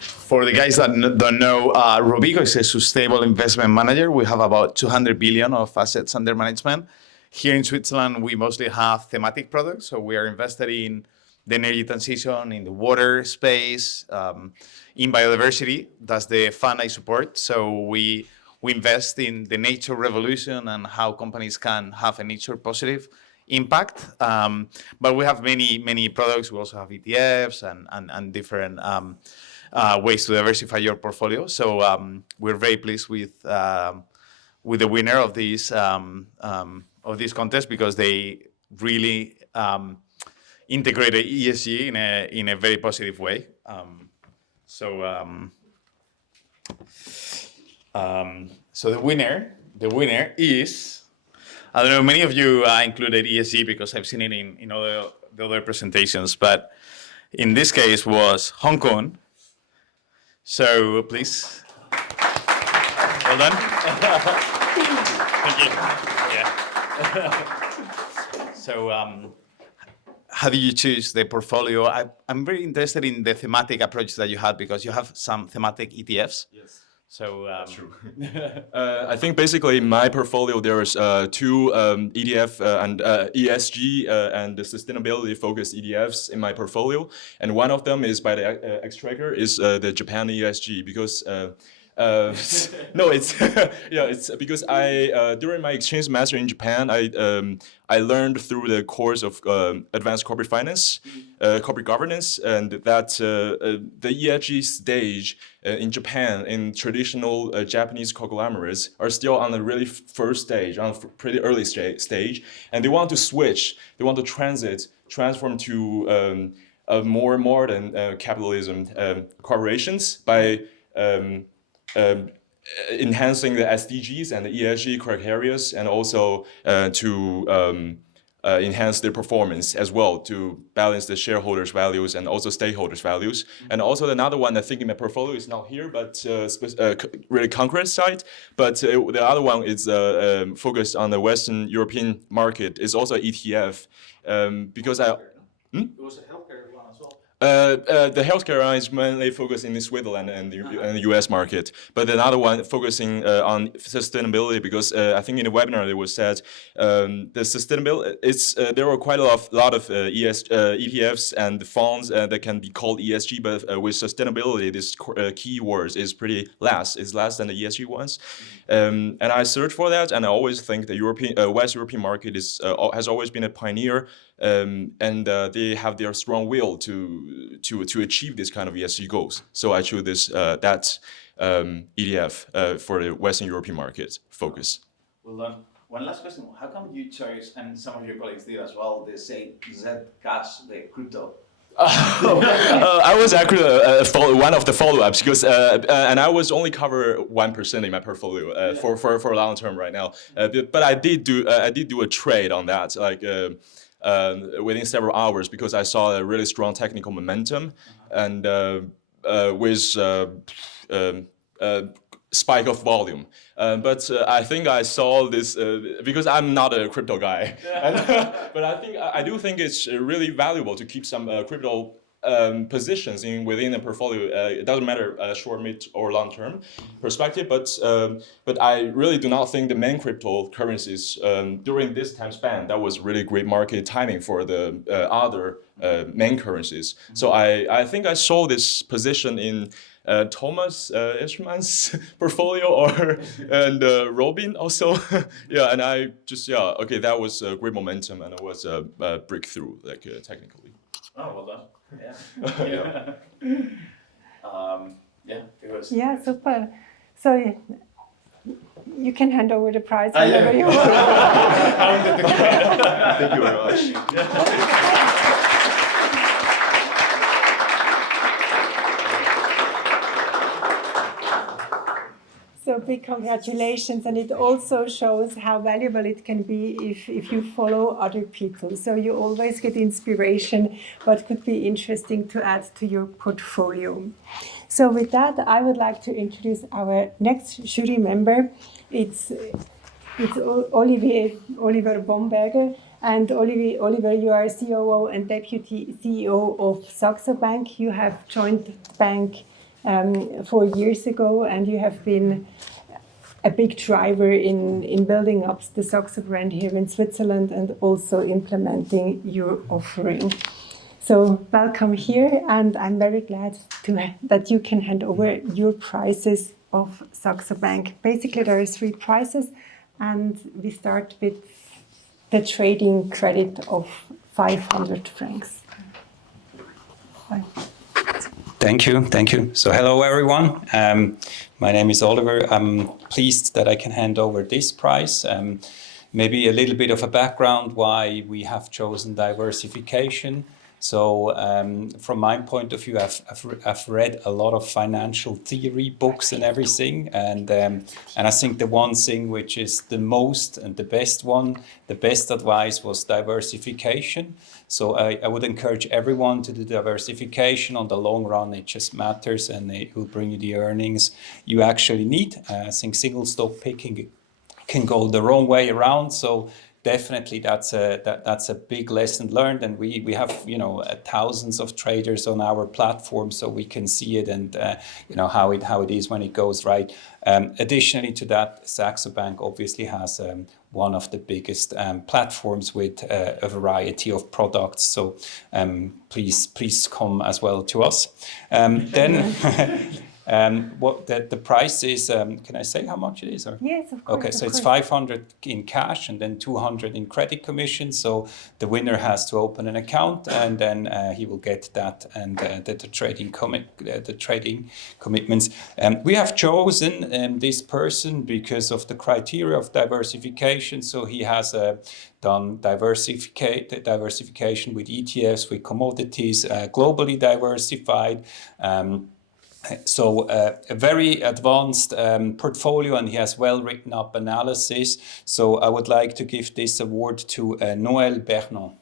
for the guys that don't know, Robeco is a sustainable investment manager. We have about 200 billion of assets under management. Here in Switzerland, we mostly have thematic products. So we are invested in the energy transition, in the water space, in biodiversity. That's the fund I support. So we invest in the nature revolution and how companies can have a nature positive impact. But we have many products. We also have ETFs and different ways to diversify your portfolio. So we're very pleased with the winner of this contest because they really integrated ESG in a very positive way. So the winner is, I don't know, many of you included ESG because I've seen it in all the other presentations, but in this case was Hong Kong. So please, well done. Thank you. Yeah. So how do you choose the portfolio? I'm very interested in the thematic approach that you had because you have some thematic ETFs. Yes. So that's true. I think basically in my portfolio there's two ETF and ESG and the sustainability focused ETFs in my portfolio, and one of them is by the Xtrackers is the Japan ESG because. No, it's yeah, it's because I during my exchange semester in Japan, I learned through the course of advanced corporate finance, corporate governance, and that the ESG stage in Japan in traditional Japanese conglomerates are still on the really first stage, on a pretty early stage, and they want to switch, they want to transform to more modern capitalism corporations by enhancing the SDGs and the ESG criteria, and also to enhance their performance as well, to balance the shareholders' values and also stakeholders' values. And also another one I think in my portfolio is not here, but really concrete side. But the other one is focused on the Western European market. It's also an ETF because I. It was a healthcare one as well. The healthcare one is mainly focused in Switzerland and the US market, but another one focusing on sustainability because I think in the webinar it was said the sustainability. There are quite a lot of ETFs and funds that can be called ESG, but with sustainability, this keywords is pretty less than the ESG ones. And I searched for that, and I always think the West European market has always been a pioneer. And they have their strong will to achieve this kind of ESG goals. So I chose this ETF for the Western European market focus. Well, one last question: how come you chose, and some of your colleagues did as well, they say Zcash, the crypto? I was actually one of the follow-ups because, and I was only cover 1% in my portfolio for long term right now. But I did do a trade on that, like. Within several hours because I saw a really strong technical momentum and with spike of volume. But I think I saw this because I'm not a crypto guy. But I do think it's really valuable to keep some crypto positions within a portfolio. It doesn't matter short, mid, or long term perspective. But I really do not think the main cryptocurrencies during this time span that was really great market timing for the other main currencies. So I think I saw this position in Thomas Instruments portfolio and Robin also. Yeah, and I just okay, that was a great momentum and it was a breakthrough like technically. Oh, well done. Yeah. It was. Yeah, super. So you can hand over the prize whenever you want. Thank you very much. big congratulations, and it also shows how valuable it can be if you follow other people. So you always get inspiration, what could be interesting to add to your portfolio. So with that, I would like to introduce our next jury member. It's Oliver Bomberger. And Oliver, you are COO and Deputy CEO of Saxo Bank. You have joined the bank 4 years ago, and you have been a big driver in building up the Saxo brand here in Switzerland and also implementing your offering. So welcome here, and I'm very glad that you can hand over your prizes of Saxo Bank. Basically, there are 3 prizes, and we start with the trading credit of 500 francs. Bye. Thank you. So hello everyone. My name is Oliver. I'm pleased that I can hand over this prize. Maybe a little bit of a background why we have chosen diversification. So from my point of view, I've read a lot of financial theory books and everything, and I think the one thing which is the most and the best advice was diversification. So I would encourage everyone to do diversification. On the long run, it just matters, and it will bring you the earnings you actually need. I think single stock picking can go the wrong way around. So definitely that's a big lesson learned, and we have thousands of traders on our platform, so we can see it and how it is when it goes right. Additionally to that, Saxo Bank obviously has one of the biggest platforms with a variety of products. So please come as well to us. Then. What the price is, can I say how much it is? Or? Yes, of course. Okay, so it's 500 in cash and then 200 in credit commission. So the winner has to open an account, and then he will get that and the trading commitments. We have chosen this person because of the criteria of diversification. So he has done diversification with ETFs, with commodities, globally diversified. So a very advanced portfolio, and he has well written up analysis. So I would like to give this award to Noël Bernon.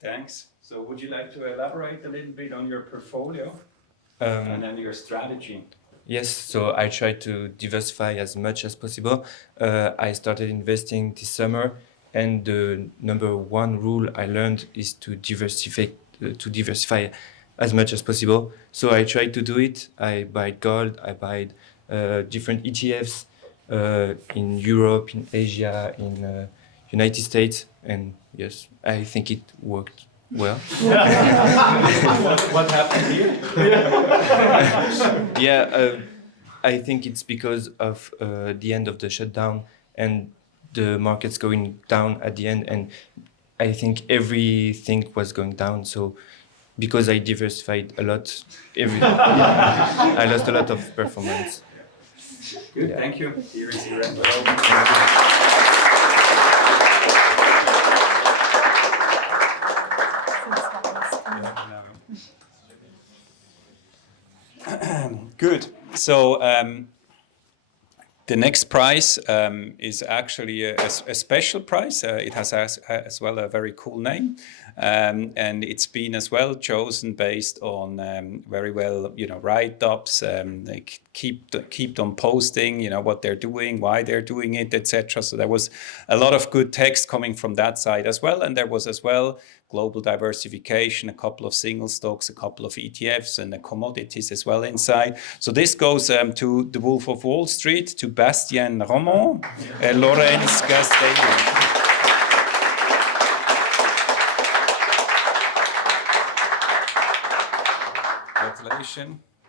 Thanks. So would you like to elaborate a little bit on your portfolio and then your strategy? Yes, so I try to diversify as much as possible. I started investing this summer, and the number one rule I learned is to diversify as much as possible. So I try to do it. I buy gold, I buy different ETFs in Europe, in Asia, in United States, and yes, I think it worked well. What happened here? Yeah, I think it's because of the end of the shutdown and the markets going down at the end, and I think everything was going down. So because I diversified a lot, I lost a lot of performance. Good, yeah. Thank you. Here is your envelope. Good. So the next prize is actually a special prize. It has as well a very cool name, and it's been as well chosen based on very well, write-ups. They keep on posting, what they're doing, why they're doing it, etc. So there was a lot of good text coming from that side as well, and there was as well global diversification, a couple of single stocks, a couple of ETFs, and the commodities as well inside. So this goes to the Wolf of Wall Street, to Bastien Romand, Laurence Gastelli.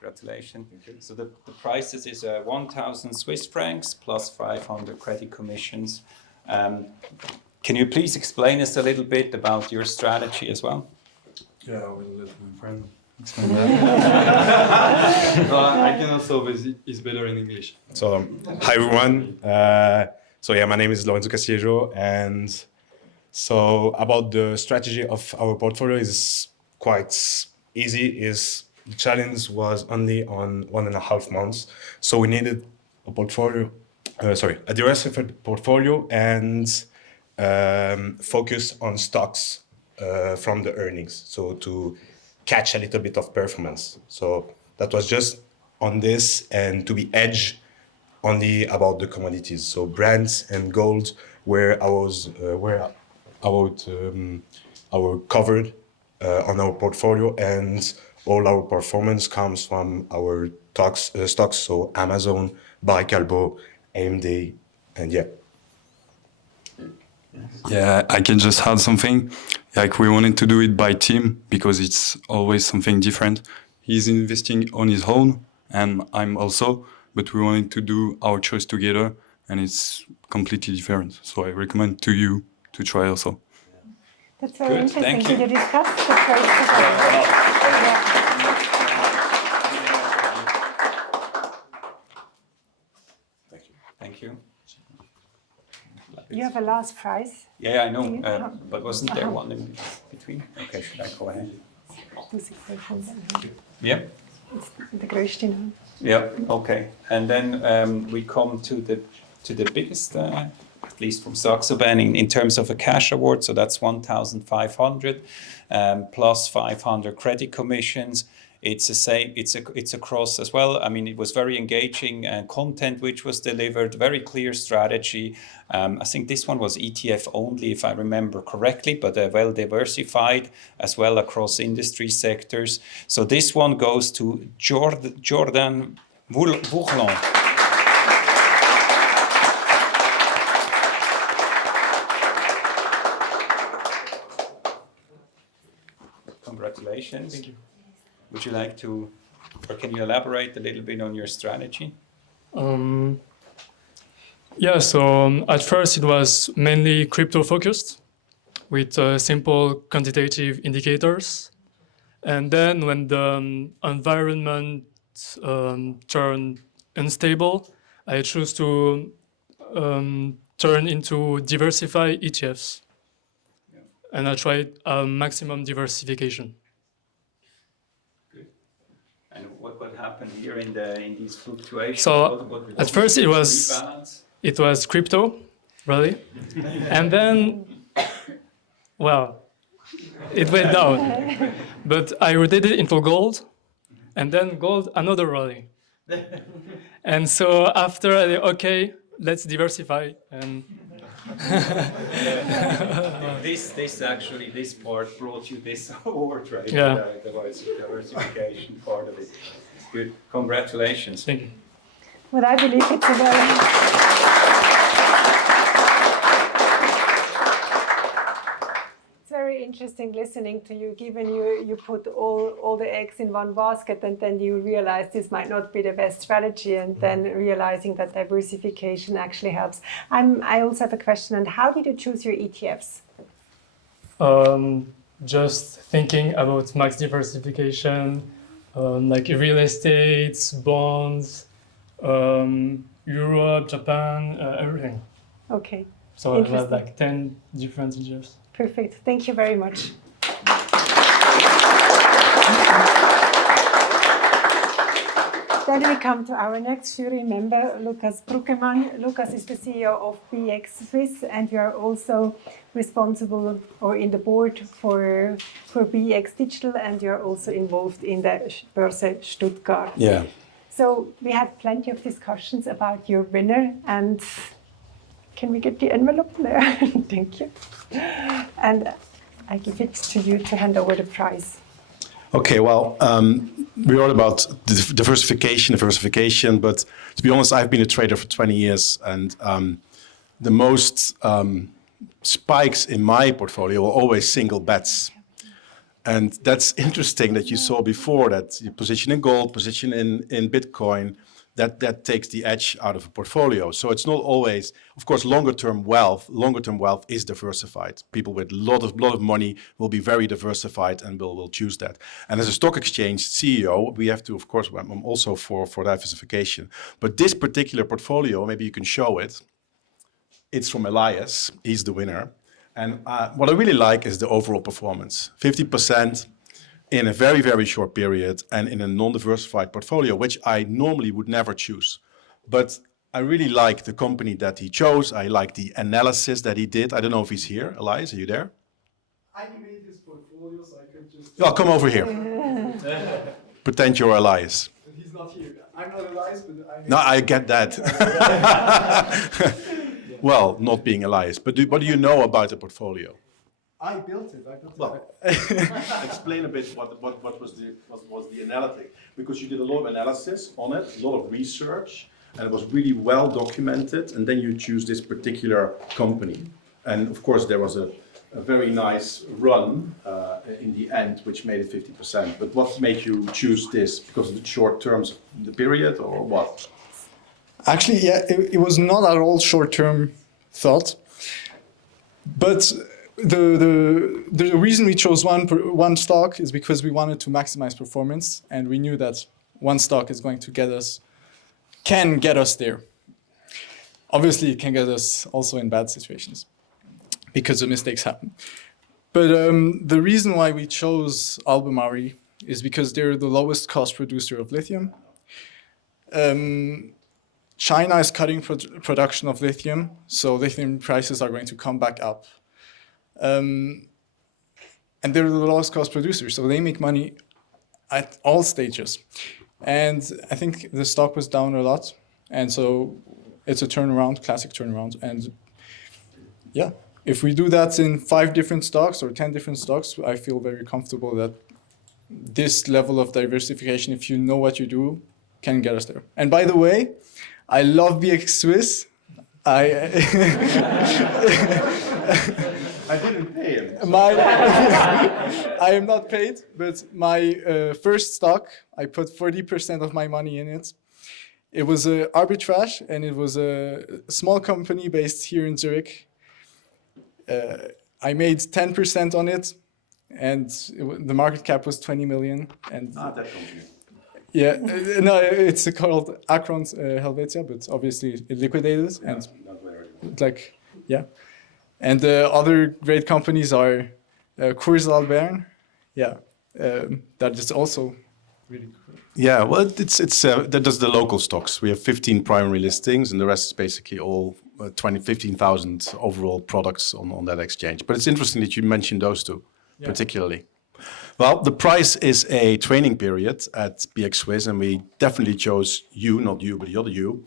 Congratulations. So the prices is 1,000 Swiss francs plus 500 credit commissions. Can you please explain us a little bit about your strategy as well? Yeah, I will let my friend explain that. I can also, but it's better in English. So, hi everyone. My name is Lorenzo Castillejo, and So about the strategy of our portfolio is quite easy. The challenge was only on 1.5 months. So we needed a diversified portfolio and focus on stocks from the earnings. So to catch a little bit of performance. So that was just on this, and to be edged only about the commodities. So brands and gold were our covered on our portfolio, and all our performance comes from our stocks. So Amazon, Barry Callebaut, AMD, and yeah. Yeah, I can just add something. Like we wanted to do it by team because it's always something different. He's investing on his own and I'm also, but we wanted to do our choice together and it's completely different. So I recommend to you to try also. That's very interesting. Thank you. Did you discuss the trade together? Thank you. You have a last prize. Yeah, I know, Do you? but wasn't there one in between? Okay, should I go ahead? Yeah. It's the größte. Yeah. Okay. And then we come to the biggest, at least from Saxo Bank, in terms of a cash award. So that's 1,500 plus 500 credit commissions. It's across as well. I mean, it was very engaging content which was delivered, very clear strategy. I think this one was ETF only, if I remember correctly, but well diversified as well across industry sectors. So this one goes to Jordan Vouchelon. Congratulations. Thank you. Would you like to, or can you elaborate a little bit on your strategy? Yeah, so at first it was mainly crypto focused with simple quantitative indicators. And then when the environment turned unstable, I chose to turn into diversified ETFs. Yeah. And I tried maximum diversification. And what happened here in these fluctuations? So at first it was crypto, really, and then, well, it went down. But I rotated it into gold, and then gold another rally. And so after okay, let's diversify and. This part brought you this award, right? Yeah. The diversification part of it. Good. Congratulations. Thank you. Well, I believe it's a very interesting listening to you, given you put all the eggs in one basket and then you realize this might not be the best strategy, and then realizing that diversification actually helps. I also have a question, and how did you choose your ETFs? Just thinking about max diversification, like real estate, bonds, Europe, Japan, everything. Okay. So I had like 10 different ETFs. Perfect. Thank you very much. Then we come to our next jury member, Lukas Bruckemann. Lukas is the CEO of BX Swiss, and you are also responsible or in the board for BX Digital, and you're also involved in the Börse Stuttgart. Yeah. So we had plenty of discussions about your winner, and can we get the envelope there? Thank you. And I give it to you to hand over the prize. Okay, well, we wrote about diversification, but to be honest, I've been a trader for 20 years, and the most spikes in my portfolio were always single bets. And that's interesting that you saw before that you position in gold, position in Bitcoin, that takes the edge out of a portfolio. So it's not always, of course, longer-term wealth is diversified. People with a lot of money will be very diversified and will choose that. And as a stock exchange CEO, we have to, of course, I'm also for diversification. But this particular portfolio, maybe you can show it. It's from Elias. He's the winner. And what I really like is the overall performance. 50% in a very, very short period and in a non-diversified portfolio, which I normally would never choose. But I really like the company that he chose. I like the analysis that he did. I don't know if he's here. Elias, are you there? I made his portfolio, so I could just... Oh, come over here. Pretend you're Elias. He's not here. I'm not Elias, but I... No, I get that. Well, not being Elias. But what do you know about the portfolio? I built it. Explain a bit what was the analytic, because you did a lot of analysis on it, a lot of research, and it was really well documented. And then you choose this particular company, and of course there was a very nice run in the end, which made it 50%. But what made you choose this? Because of the short terms of the period, or what? Actually, yeah, it was not at all short-term thought, but the reason we chose one stock is because we wanted to maximize performance, and we knew that one stock is going to can get us there. Obviously, it can get us also in bad situations because the mistakes happen. But the reason why we chose Albemarle is because they're the lowest cost producer of lithium. China is cutting production of lithium, so lithium prices are going to come back up. And they're the lowest cost producer, so they make money at all stages. And I think the stock was down a lot, and so it's a turnaround, classic turnaround. And yeah, if we do that in 5 different stocks or 10 different stocks, I feel very comfortable that this level of diversification, if you know what you do, can get us there. And by the way, I love BX Swiss. I didn't pay him. I am not paid, but my first stock, I put 40% of my money in it. It was an arbitrage, and it was a small company based here in Zurich. I made 10% on it, and the market cap was 20 million. And that company. Yeah, no, it's called Akron Helvetia, but obviously it liquidated, and and other great companies are Coors Albert, that is also really cool. Yeah, well, that does the local stocks. We have 15 primary listings, and the rest is basically all 15,000 overall products on that exchange. But it's interesting that you mentioned those two, particularly. Well, the price is a training period at BX Swiss, and we definitely chose you, not you, but the other you,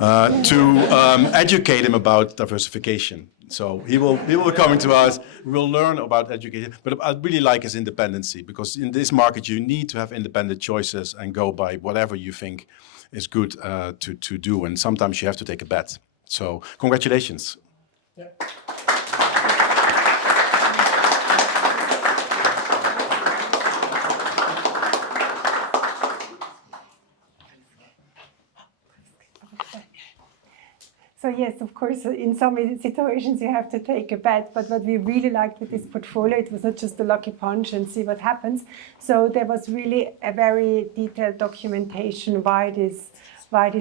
to educate him about diversification. So he will be coming to us. We will learn about education. But I really like his independency, because in this market you need to have independent choices and go by whatever you think is good to do. And sometimes you have to take a bet. So congratulations. Yeah. So yes, of course, in some situations you have to take a bet, but what we really liked with this portfolio, it was not just a lucky punch and see what happens. So there was really a very detailed documentation why this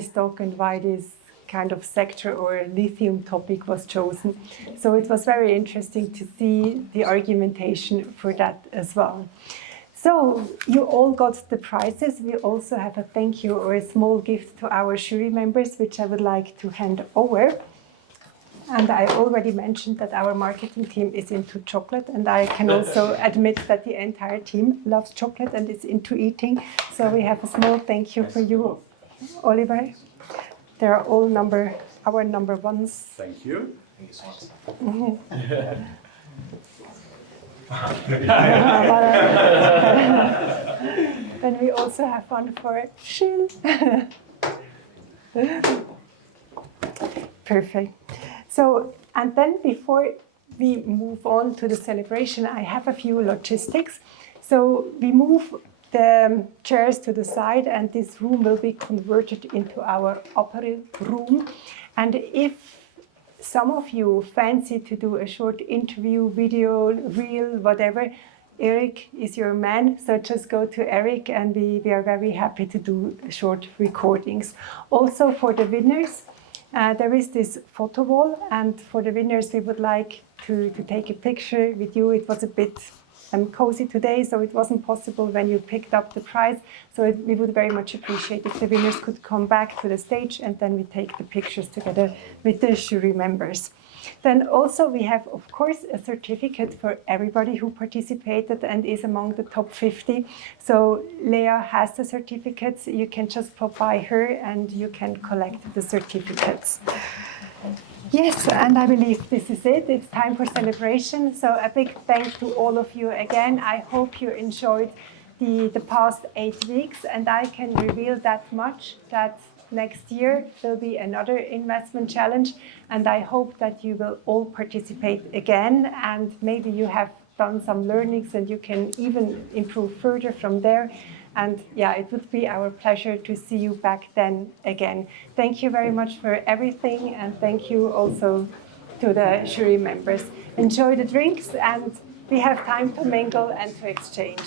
stock and why this kind of sector or lithium topic was chosen. So it was very interesting to see the argumentation for that as well. So you all got the prizes. We also have a thank you or a small gift to our jury members, which I would like to hand over. And I already mentioned that our marketing team is into chocolate, and I can also admit that the entire team loves chocolate and is into eating. So we have a small thank you for you, Oliver. They are all our number ones. Thank you. Thank you so much. Then we also have one for Gilles. Perfect. So, and then before we move on to the celebration, I have a few logistics. So we move the chairs to the side, and this room will be converted into our opera room. And if some of you fancy to do a short interview, video, reel, whatever, Eric is your man, so just go to Eric, and we are very happy to do short recordings. Also for the winners, There is this photo wall, and for the winners, we would like to take a picture with you. It was a bit cozy today, so it wasn't possible when you picked up the prize. So we would very much appreciate if the winners could come back to the stage, and then we take the pictures together with the jury members. Then also we have, of course, a certificate for everybody who participated and is among the top 50. So Lea has the certificates. You can just pop by her and you can collect the certificates. Yes, and I believe this is it. It's time for celebration. So a big thanks to all of you again. I hope you enjoyed the past 8 weeks, and I can reveal that much, that next year there'll be another investment challenge, and I hope that you will all participate again, and maybe you have done some learnings and you can even improve further from there. And yeah, it would be our pleasure to see you back then again. Thank you very much for everything, and thank you also to the jury members. Enjoy the drinks, and we have time to mingle and to exchange.